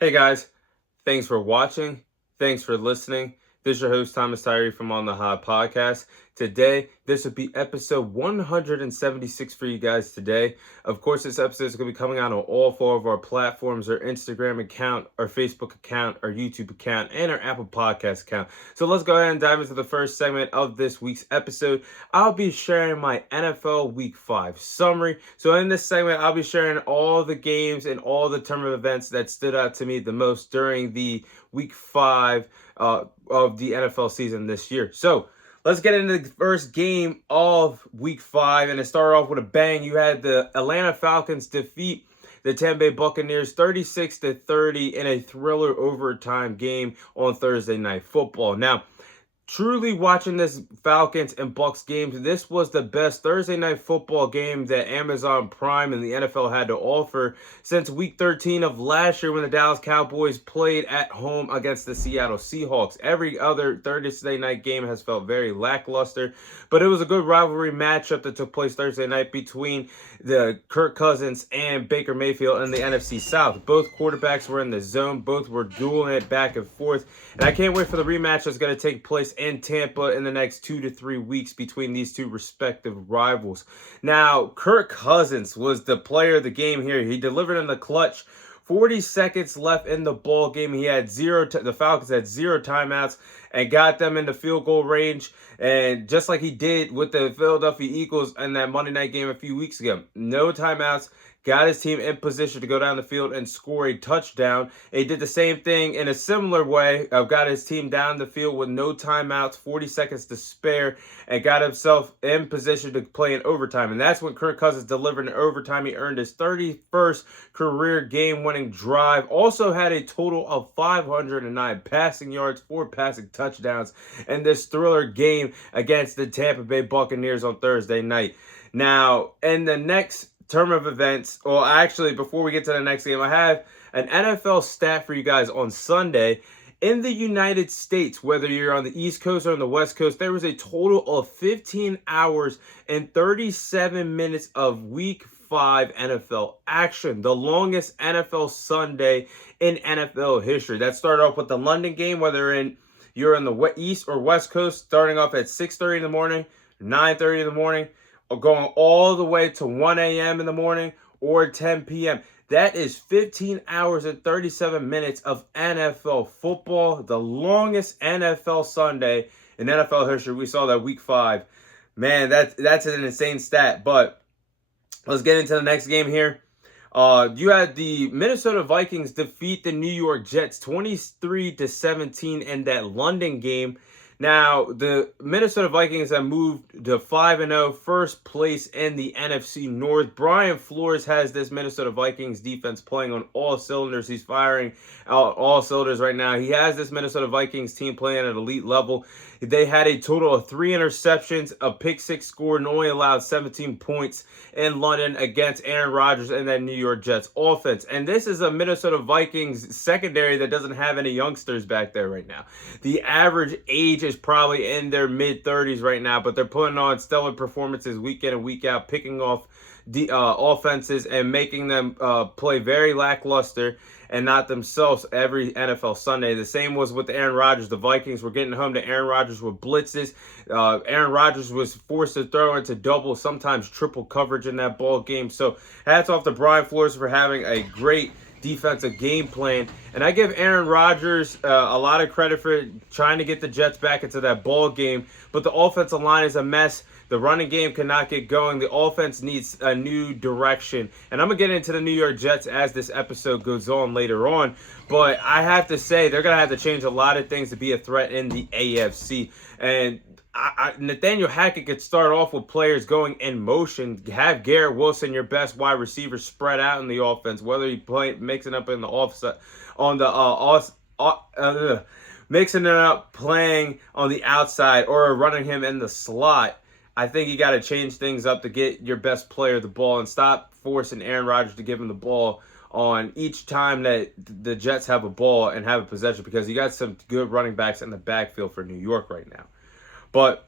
Hey guys, thanks for watching. Thanks for listening. This is your host, Thomas Tyree from On the Hot Podcast. Today, this will be episode 176 for you guys today. Of course, this episode is going to be coming out on all four of our platforms, our Instagram account, our Facebook account, our YouTube account, and our Apple Podcast account. So let's go ahead and dive into the first segment of this week's episode. I'll be sharing my NFL Week 5 summary. So in this segment, I'll be sharing all the games and all the tournament events that stood out to me the most during the Week 5 of the NFL season this year. So let's get into the first game of Week 5, and it started off with a bang. You had the Atlanta Falcons defeat the Tampa Bay Buccaneers 36-30 in a thriller overtime game on Thursday Night Football. Now, truly watching this Falcons and Bucs game, this was the best Thursday Night Football game that Amazon Prime and the NFL had to offer since Week 13 of last year when the Dallas Cowboys played at home against the Seattle Seahawks. Every other Thursday night game has felt very lackluster, but it was a good rivalry matchup that took place Thursday night between the Kirk Cousins and Baker Mayfield in the NFC South. Both quarterbacks were in the zone. Both were dueling it back and forth. And I can't wait for the rematch that's going to take place in Tampa in the next 2 to 3 weeks between these two respective rivals. Now, Kirk Cousins was the player of the game here. He delivered in the clutch. 40 seconds left in the ball game. He had the Falcons had 0 timeouts and got them in the field goal range. And just like he did with the Philadelphia Eagles in that Monday night game a few weeks ago, no timeouts. Got his team in position to go down the field and score a touchdown. And he did the same thing in a similar way. Got his team down the field with no timeouts, 40 seconds to spare, and got himself in position to play in overtime. And that's when Kirk Cousins delivered in overtime. He earned his 31st career game-winning drive. Also had a total of 509 passing yards, 4 passing touchdowns in this thriller game against the Tampa Bay Buccaneers on Thursday night. Now, in the next term of events, or actually before we get to the next game, I have an NFL stat for you guys on Sunday. In the United States, whether you're on the East Coast or on the West Coast, there was a total of 15 hours and 37 minutes of Week 5 NFL action, the longest NFL Sunday in NFL history. That started off with the London game, whether you're in the East or West Coast, starting off at 6:30 in the morning, 9:30 in the morning, or going all the way to 1 a.m. in the morning or 10 p.m. That is 15 hours and 37 minutes of NFL football, the longest NFL Sunday in NFL history. We saw that Week 5. Man, that's an insane stat. But let's get into the next game here. You had the Minnesota Vikings defeat the New York Jets 23-17 in that London game. Now, the Minnesota Vikings have moved to 5-0, first place in the NFC North. Brian Flores has this Minnesota Vikings defense playing on all cylinders. He's firing out all cylinders right now. He has this Minnesota Vikings team playing at elite level. They had a total of 3 interceptions, a pick-6 scored, and only allowed 17 points in London against Aaron Rodgers and that New York Jets offense. And this is a Minnesota Vikings secondary that doesn't have any youngsters back there right now. The average age is probably in their mid-30s right now, but they're putting on stellar performances week in and week out, picking off offenses and making them play very lackluster and not themselves every NFL Sunday. The same was with Aaron Rodgers. The Vikings were getting home to Aaron Rodgers with blitzes. Aaron Rodgers was forced to throw into double, sometimes triple coverage in that ball game. So hats off to Brian Flores for having a great defensive game plan. And I give Aaron Rodgers a lot of credit for trying to get the Jets back into that ball game. But the offensive line is a mess. The running game cannot get going. The offense needs a new direction. And I'm going to get into the New York Jets as this episode goes on later on. But I have to say, they're going to have to change a lot of things to be a threat in the AFC. And Nathaniel Hackett could start off with players going in motion. Have Garrett Wilson, your best wide receiver, spread out in the offense, whether he mixing up in the offset on the mixing it up, playing on the outside, or running him in the slot. I think you got to change things up to get your best player the ball and stop forcing Aaron Rodgers to give him the ball on each time that the Jets have a ball and have a possession, because you got some good running backs in the backfield for New York right now. But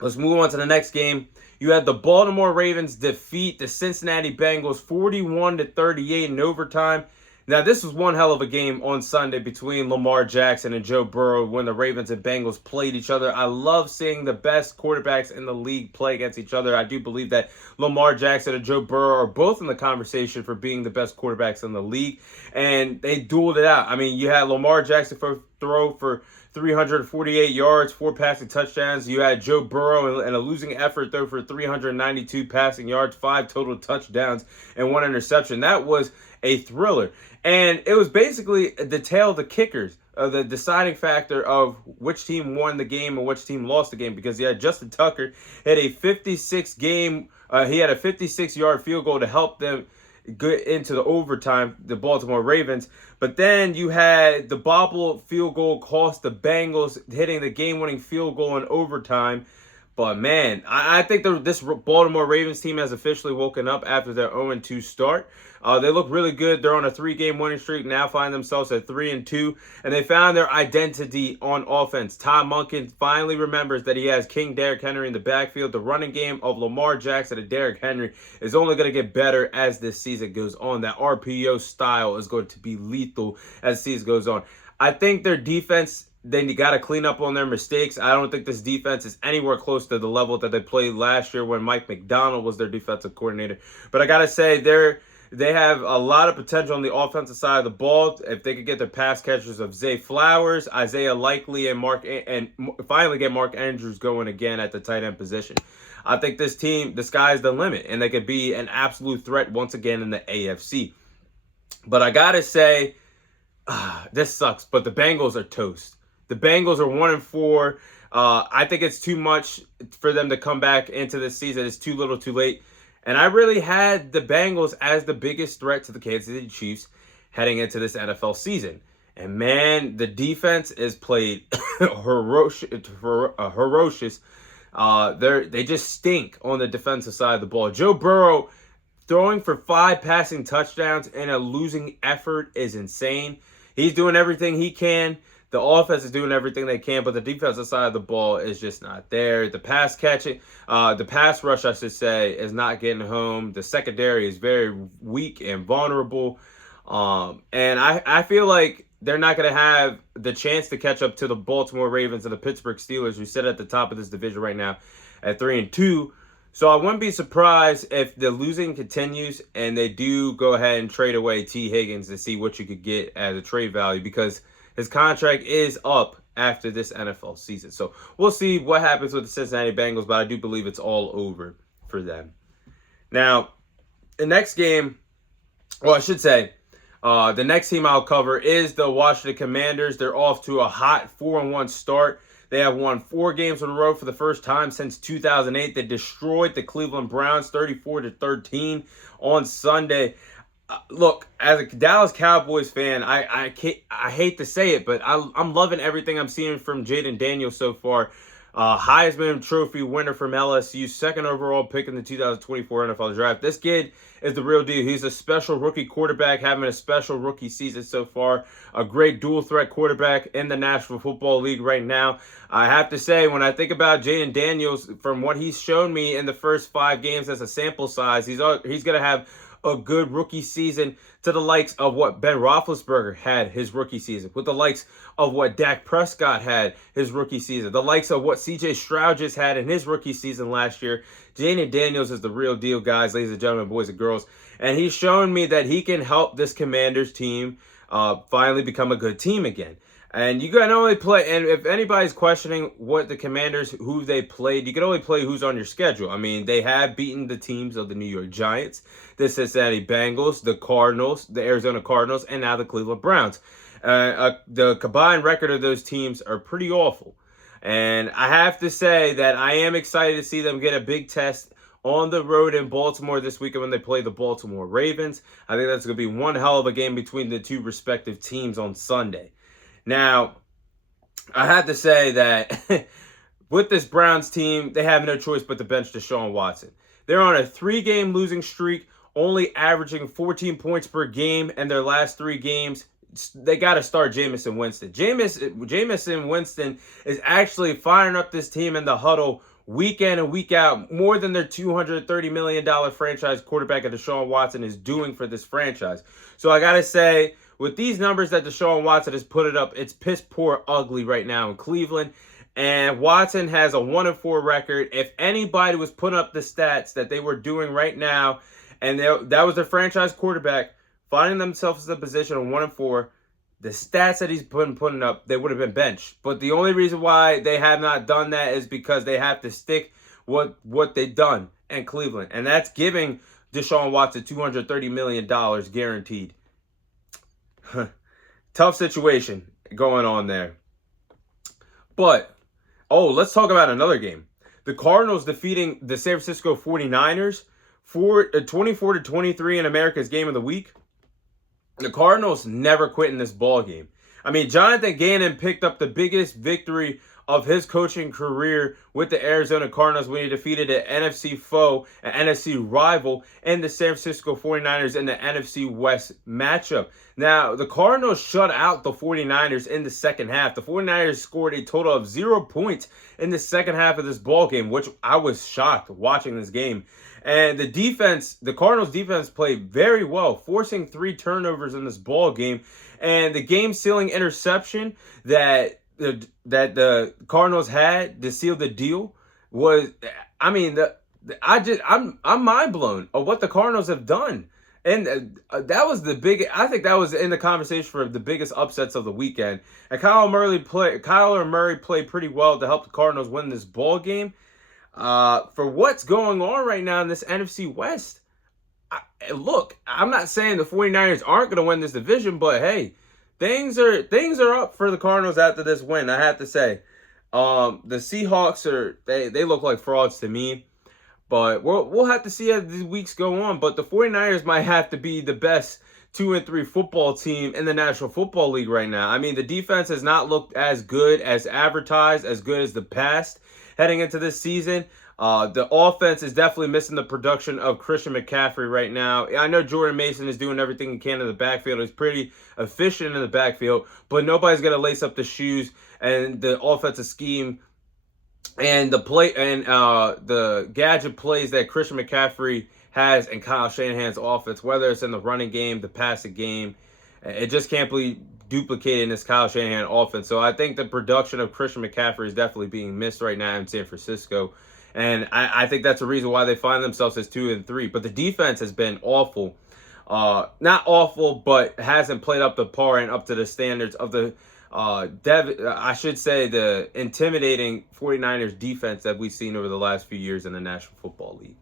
let's move on to the next game. You had the Baltimore Ravens defeat the Cincinnati Bengals 41-38 in overtime. Now, this was one hell of a game on Sunday between Lamar Jackson and Joe Burrow when the Ravens and Bengals played each other. I love seeing the best quarterbacks in the league play against each other. I do believe that Lamar Jackson and Joe Burrow are both in the conversation for being the best quarterbacks in the league, and they dueled it out. I mean, you had Lamar Jackson throw for 348 yards, 4 passing touchdowns. You had Joe Burrow in a losing effort throw for 392 passing yards, 5 total touchdowns, and 1 interception. That was a thriller. And it was basically the tale of the kickers, the deciding factor of which team won the game and which team lost the game, because you had Justin Tucker had a 56-yard field goal to help them get into the overtime, the Baltimore Ravens. But then you had the bobble field goal cost the Bengals hitting the game-winning field goal in overtime. But man, I think this Baltimore Ravens team has officially woken up after their 0-2 start. They look really good. They're on a 3-game winning streak, now find themselves at 3-2, and they found their identity on offense. Todd Monken finally remembers that he has King Derrick Henry in the backfield. The running game of Lamar Jackson and Derrick Henry is only going to get better as this season goes on. That RPO style is going to be lethal as the season goes on. I think their defense, they got to clean up on their mistakes. I don't think this defense is anywhere close to the level that they played last year when Mike McDonald was their defensive coordinator. But I got to say, they have a lot of potential on the offensive side of the ball. If they could get their pass catchers of Zay Flowers, Isaiah Likely, and finally get Mark Andrews going again at the tight end position, I think this team, the sky's the limit, and they could be an absolute threat once again in the AFC. But I got to say, this sucks, but the Bengals are toast. The Bengals are 1-4. I think it's too much for them to come back into this season. It's too little, too late. And I really had the Bengals as the biggest threat to the Kansas City Chiefs heading into this NFL season. And man, the defense is played ferocious. They just stink on the defensive side of the ball. Joe Burrow throwing for 5 passing touchdowns in a losing effort is insane. He's doing everything he can. The offense is doing everything they can, but the defensive side of the ball is just not there. The pass rush, I should say, is not getting home. The secondary is very weak and vulnerable. And I feel like they're not going to have the chance to catch up to the Baltimore Ravens and the Pittsburgh Steelers, who sit at the top of this division right now at 3-2. So I wouldn't be surprised if the losing continues and they do go ahead and trade away T. Higgins to see what you could get as a trade value, because his contract is up after this NFL season. So we'll see what happens with the Cincinnati Bengals, but I do believe it's all over for them. Now, the next game, well, I should say, the next team I'll cover is the Washington Commanders. They're off to a hot 4-1 start. They have won 4 games in a row for the first time since 2008. They destroyed the Cleveland Browns 34-13 on Sunday. Look, as a Dallas Cowboys fan, I hate to say it, but I'm loving everything I'm seeing from Jayden Daniels so far. Heisman Trophy winner from LSU, 2nd overall pick in the 2024 NFL Draft. This kid is the real deal. He's a special rookie quarterback, having a special rookie season so far. A great dual threat quarterback in the National Football League right now. I have to say, when I think about Jayden Daniels, from what he's shown me in the first 5 games as a sample size, he's going to have a good rookie season to the likes of what Ben Roethlisberger had his rookie season, with the likes of what Dak Prescott had his rookie season, the likes of what C.J. Stroud just had in his rookie season last year. Jayden Daniels is the real deal, guys, ladies and gentlemen, boys and girls. And he's shown me that he can help this Commanders team finally become a good team again. And you can only play, and if anybody's questioning what the Commanders, who they played, you can only play who's on your schedule. I mean, they have beaten the teams of the New York Giants, the Cincinnati Bengals, the Cardinals, the Arizona Cardinals, and now the Cleveland Browns. The combined record of those teams are pretty awful. And I have to say that I am excited to see them get a big test on the road in Baltimore this weekend when they play the Baltimore Ravens. I think that's going to be one hell of a game between the two respective teams on Sunday. Now, I have to say that with this Browns team, they have no choice but to bench Deshaun Watson. They're on a 3-game losing streak, only averaging 14 points per game in their last 3 games. They got to start Jameis Winston. Jameis Winston is actually firing up this team in the huddle week in and week out, more than their $230 million franchise quarterback of Deshaun Watson is doing for this franchise. So I got to say, with these numbers that Deshaun Watson has put it up, it's piss poor ugly right now in Cleveland. And Watson has a 1-4 record. If anybody was putting up the stats that they were doing right now, and that was their franchise quarterback, finding themselves in a position of 1-4, the stats that he's putting up, they would have been benched. But the only reason why they have not done that is because they have to stick what they've done in Cleveland. And that's giving Deshaun Watson $230 million guaranteed. Tough situation going on there. But, let's talk about another game. The Cardinals defeating the San Francisco 49ers for 24-23 in America's Game of the Week. The Cardinals never quit in this ball game. I mean, Jonathan Gannon picked up the biggest victory of his coaching career with the Arizona Cardinals when he defeated an NFC foe, an NFC rival, and the San Francisco 49ers in the NFC West matchup. Now, the Cardinals shut out the 49ers in the second half. The 49ers scored a total of 0 points in the second half of this ball game, which I was shocked watching this game. And the Cardinals defense played very well, forcing 3 turnovers in this ball game. And the game-sealing interception that the Cardinals had to seal the deal was, I mean, I'm mind blown of what the Cardinals have done. And that was I think that was in the conversation for the biggest upsets of the weekend. And Kyler Murray played pretty well to help the Cardinals win this ball game. For what's going on right now in this NFC West, look, I'm not saying the 49ers aren't going to win this division, but hey, things are up for the Cardinals after this win, I have to say. The Seahawks they look like frauds to me, but we'll have to see as these weeks go on. But the 49ers might have to be the best 2-3 football team in the National Football League right now. I mean, the defense has not looked as good as advertised, as good as the past heading into this season. The offense is definitely missing the production of Christian McCaffrey right now. I know Jordan Mason is doing everything he can in the backfield. He's pretty efficient in the backfield, but nobody's going to lace up the shoes and the offensive scheme and the gadget plays that Christian McCaffrey has in Kyle Shanahan's offense, whether it's in the running game, the passing game. It just can't be duplicated in this Kyle Shanahan offense. So I think the production of Christian McCaffrey is definitely being missed right now in San Francisco. And I think that's a reason why they find themselves as 2-3. But the defense has been awful. Not awful, but hasn't played up to par and up to the standards of the the intimidating 49ers defense that we've seen over the last few years in the National Football League.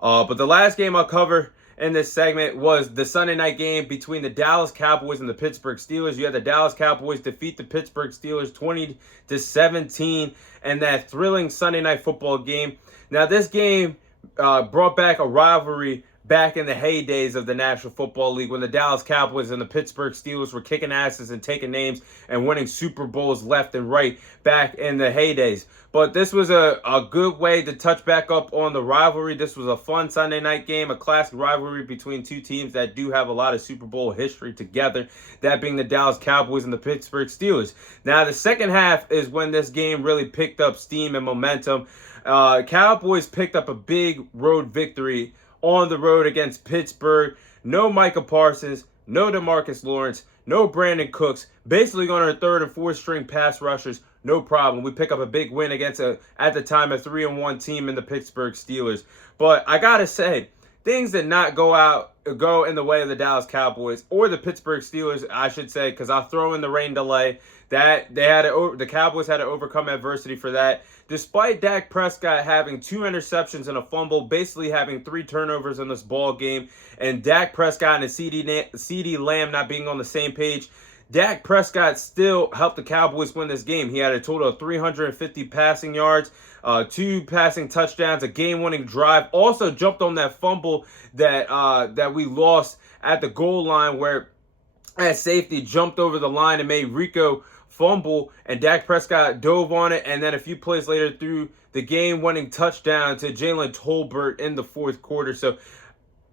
But the last game I'll cover in this segment was the Sunday night game between the Dallas Cowboys and the Pittsburgh Steelers. You had the Dallas Cowboys defeat the Pittsburgh Steelers 20-17 in that thrilling Sunday night football game. Now, this game brought back a rivalry back in the heydays of the National Football League when the Dallas Cowboys and the Pittsburgh Steelers were kicking asses and taking names and winning Super Bowls left and right back in the heydays. But this was a good way to touch back up on the rivalry. This was a fun Sunday night game, a classic rivalry between two teams that do have a lot of Super Bowl history together, that being the Dallas Cowboys and the Pittsburgh Steelers. Now, the second half is when this game really picked up steam and momentum. Cowboys picked up a big road victory on the road against Pittsburgh. No Micah Parsons, no DeMarcus Lawrence, no Brandon Cooks. Basically on our third and fourth string pass rushers, no problem. We pick up a big win against at the time, a 3-1 team in the Pittsburgh Steelers. But I gotta say, things did not go in the way of the Dallas Cowboys or the Pittsburgh Steelers, I should say, because I'll throw in the rain delay. The Cowboys had to overcome adversity for that. Despite Dak Prescott having 2 interceptions and a fumble, basically having 3 turnovers in this ball game, and Dak Prescott and CeeDee Lamb not being on the same page, Dak Prescott still helped the Cowboys win this game. He had a total of 350 passing yards, 2 passing touchdowns, a game-winning drive. Also jumped on that fumble that we lost at the goal line where at safety jumped over the line and made Rico fumble, and Dak Prescott dove on it, and then a few plays later threw the game-winning touchdown to Jalen Tolbert in the fourth quarter. So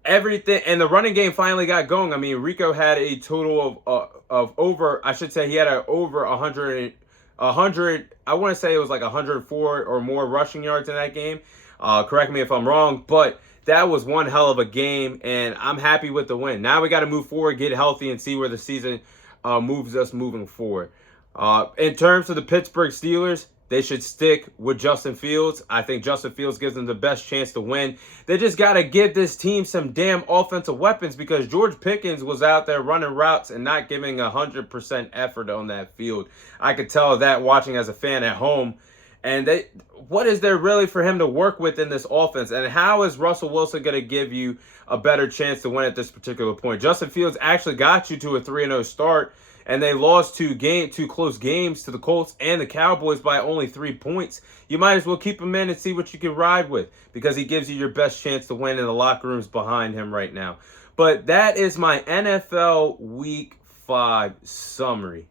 everything, and the running game finally got going. I mean, Rico had a total of over, I should say, he had over 100 100, I want to say it was like 104 or more rushing yards in that game. Correct me if I'm wrong, but that was one hell of a game, and I'm happy with the win. Now we got to move forward, get healthy, and see where the season moves us moving forward. In terms of the Pittsburgh Steelers, they should stick with Justin Fields. I think Justin Fields gives them the best chance to win. They just got to give this team some damn offensive weapons, because George Pickens was out there running routes and not giving 100% effort on that field. I could tell that watching as a fan at home. And what is there really for him to work with in this offense? And how is Russell Wilson going to give you a better chance to win at this particular point? Justin Fields actually got you to a 3-0 start, and they lost two close games to the Colts and the Cowboys by only 3 points. You might as well keep him in and see what you can ride with, because he gives you your best chance to win, in the locker room's behind him right now. But that is my NFL Week 5 summary.